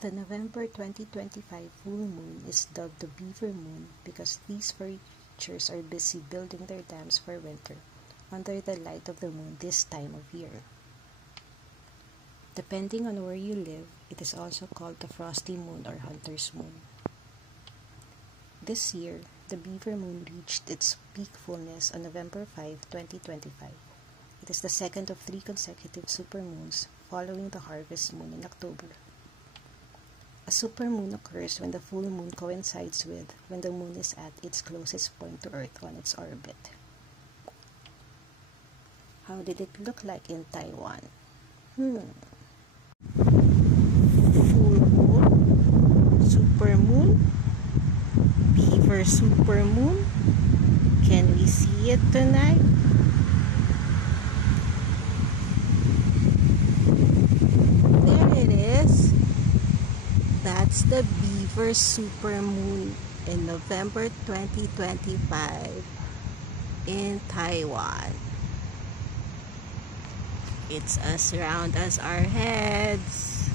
The November 2025 full moon is dubbed the Beaver Moon because these furry creatures are busy building their dams for winter under the light of the moon this time of year. Depending on where you live, it is also called the Frosty Moon or Hunter's Moon. This year, the Beaver Moon reached its peak fullness on November 5, 2025. It is the second of 3 consecutive supermoons following the harvest moon in October. A supermoon occurs when the full moon coincides with when the moon is at its closest point to Earth on its orbit. How did it look like in Taiwan? Full moon, supermoon, beaver supermoon. Can we see it tonight? There it is. That's the Beaver supermoon in November 2025 in Taiwan. It's as round as our heads.